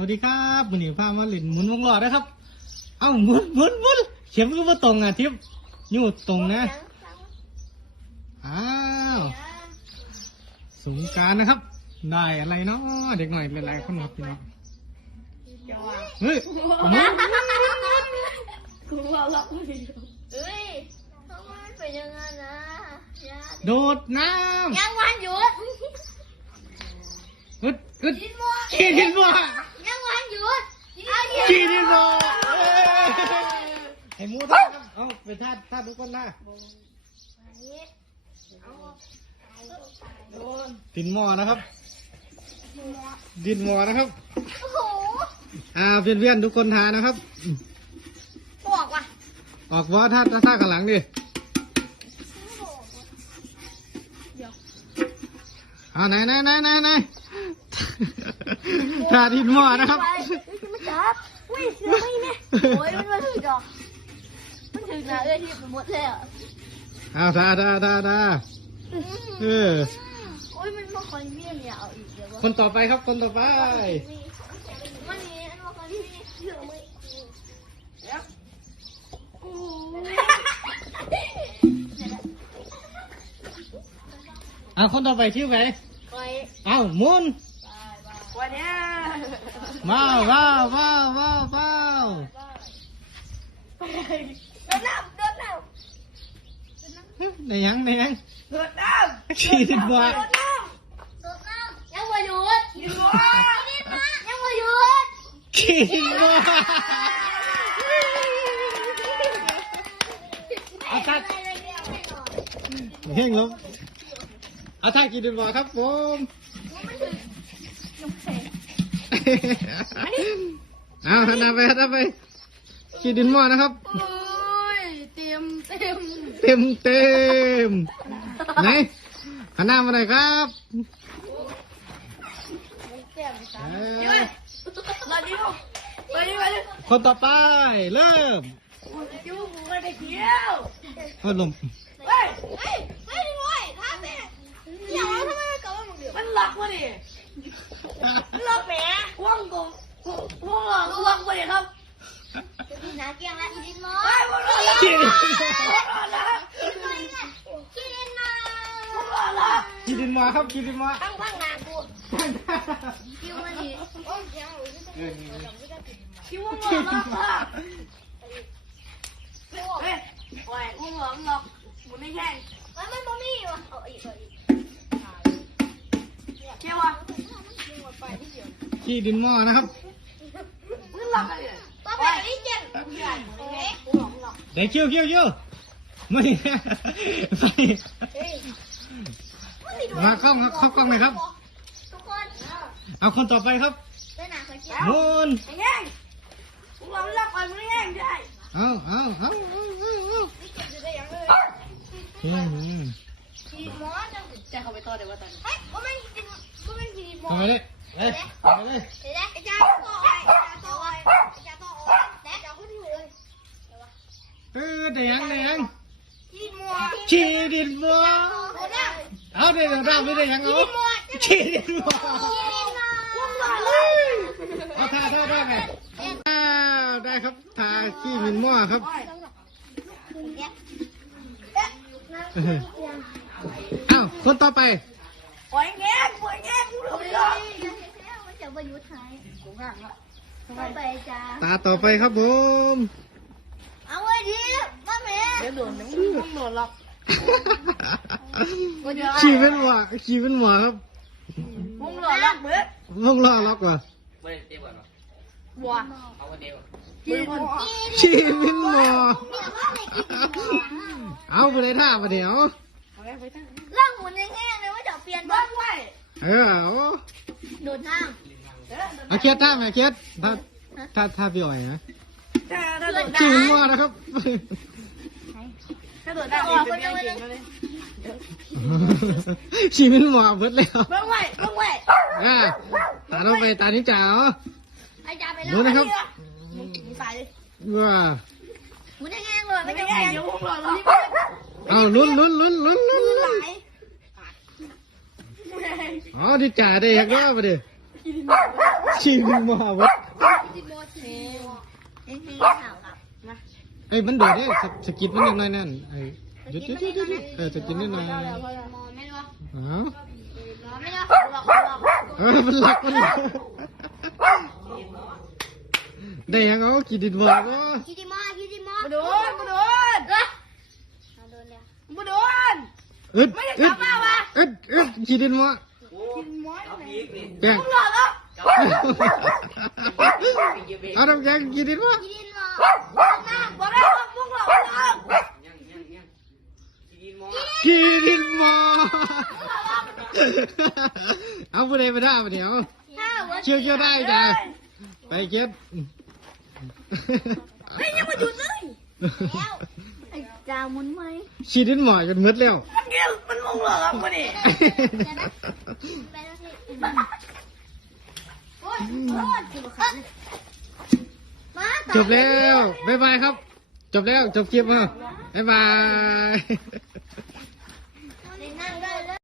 วัสดีครับวันนี้พามาหลินหมุนวงล้อนะครับ เอ้าหมุนหมุนหมุนเข็มก็มาตรงอะทิพย์อยู่ตรงนะอ้าวสงกรารนะครับ ได้อะไรเนาะเด็กหน่อยหลายๆคนครับพี่น้องเฮ้ยหมุนกูว่าล็อกไม่ดีเอ้ยทำไมเป็นอยังไงนะยาโดดน้ยังวันหยุดำอึดอึดกินมัวขี่ดินบัวยังวันหยุด ขี่ดินบัวเอ้ยให้หมูท่าครับเอาไปท่าท่าทุกคนท่าดินหมอนะครับ ดินหมอนะครับอ้โหอ่าเพื่อนๆทุกคนทานนะครับบอกว่ะ ออกวอท่าท่าข้างหลังดิเอาไหนไหนไหนไหนไหนท่าดินหมอนะครับ ไปมาจับอุ้ยเสือไม่เนี่ยโอ้ยมันมาถึงดอกมันถึงนะเอ้ยที่มันหมดแล้วเอาท่าท่าท่าท่าเออโอ้ยมันมาคอยเมี่ยงเนี่ยเอาอีกเดี๋ยวคนต่อไปครับคนต่อไป มันนี่อันมาคอยที่เสือไม่เอาคนต่อไปชื่อไหนคอยเอาหมุนวันเนี้ย ว้าวว้าวว้าวว้าวว้าวเดินหน้าเดินหน้าในยังในยังเกิดน้ขี่ดินบัวเดินหน้าเดินหน้ายังไม่หยุดำยิงวัวยังไม่หยุดขี่ดินบัวเอาท่าเฮงลงเอาท่าขี่ดินบัวครับผม เอาท่านำไปท่านำไปขี่ดินบัวนะครับ โอ้ยเต็มเต็มเต็มเต็มไหนหันหน้ามาหน่อยครับเอ้ยมาดิวมาดิมาดิคนต่อไปเริ่มกูจะจิ้วกูไม่ได้เที่ยวพัดลมเฮ้ยเฮ้ยไม่ได้ด้วยท่าแม่อย่าเอาทำไมไม่กลับมาเหมือนเดิมมันหลอกมาดิ มันหลอกแหมว่างกูว่างหลอกว่างไปดิครับพี่นาเกียงและดินมอไอ้พวงหลอกนะกินมาพวกเราละขี่ดินมาครับขี่ดินมาตั้งพังนากูคิวมาดิโอ้ยยังหรือเออนี่คิดว่าหลอกละเฮ้ยโอ้ยว่างหลอกหลอกมันไม่แห้งมันมัน ขี่ดินมานะครับมันหลอกอะไรต่อไปนี่เจ็บโอ้ยกูหลอกหลอกเดี๋ยวคิวคิวคิวไม่ไปมากล้องครับเข้ากล้องเลยครับทุกคนเอาคนต่อไปครับเดินหน้าคอยเจ็บมูนไอ้แห้งกูหลอกหลอกไปมันไม่แห้งได้เอาเอาเอาเอาเอาเอานี่เจ็บอยู่ได้ยังเลยอืมกินมอจังจะเข้าไปต่อเดี๋ยวว่าตอนนี้เฮ้ย ก็ไม่กินเลยเอ้ยทำไปเลยเดี๋ยวนะไอ้จ้าต่อไอ้จ้าต่อไอ้จ้าต่อไอ้แต่จ้าคนเลยเออเดี๋ยวยังเดี๋ยวยังกินมัวขี่ดินบัวโอ้เนี่ยเอาเดี๋ยวเดี๋ยวไม่ได้ยังเอานมัวจะขี่ดินบัวกินมาเอาท่าท่าได้ไหมได้ครับทาขี้มินมั่วครับอ้าวคนต่อไปปล่อยแง่ปล่อยแง่กูหลอ ประยุทธ์ไทยกูง่างแล้วต่อไปจ้าตาต่อไปครับผม เอาไว้ดิมาแม่เดี๋ยวโดนมึงมึงโดนหลอกขี่เป็นหัวขี่เป็นหัวครับมึงโดนหลอกเบิดพวกล้อล็อกว่ะบัวกินคนขี่เป็นหัวเอาไปเลยท่ามาเดี๋ยวเรื่องหมุนแห้งๆเลยว่าจะเปลี่ยนบ้างไว้เออเอาโดดน้ เอาเครียดท่าไหมเครียดท่าท่าท่าพี่อ่อยนะถ้าถ้าโดนขี่เป็นหัวนะครับ ถ้าโดนได้เป็นยังเก่งเลยขี่เป็นหัวเบิดแล้วเบิ่งไว้เบิ่งไว้อ่าตาเราไปตานี้จ๋าเหรอำไอ้จ้าไปแล้ดูวนะครับมึงตายเลยว้าหมุนแห้งๆเลยไม่ไม่ได้ต้องแง่เปลี่ยนเดี๋ยวมึงโดนหลอกเอาลุ้นลุ้นลุ้นลุ้นลุ้นหลายอ๋อที่จ่าได้ยังก็มาดิจ ชีวิตมหาวัดดิโมเทเอ็งข่าวครับนะเอ้ยมันโดดเด้สสกิดมันนิดหน่อยนั่นเอ้ยหยุดหยุดหยุดหยุดหยุดเออสกิดนิดหน่อยมอไม่รู้อ้าวมอไม่รู้หลอกหลอกเออมันหลักมันหลักได้ยังเอาขีดินบอกเนาะคิดิมอคิดิมอมาโดนมาโดนโดนแล้วมาโดนอึดไม่ได้อึดจับมาวะอึดอึดขีดินมากินม้อยเลย แกงมึงหลอกเหรอเอาน้ำแกงขีดินมาคิดิมอบอกได้ว่ามึงหลอกเหรอขีดินมาเอาไปเลยไปได้ไปเดี๋ยวถ้าว่าเชื่อเชื่อได้จ้ะไปเก็บเฮ้ยยังมาหยุดเลยแล้วไอ้จามุนไหมขีดินหมอยกันหมืดแล้วมันเกลียดมันมึงหลอกครับคนนี้ ไปแล้วสิโอ้ยโอ้ย จบแล้ว บ๊ายบายครับ จบแล้ว จบคลิปมาบ๊ายบาย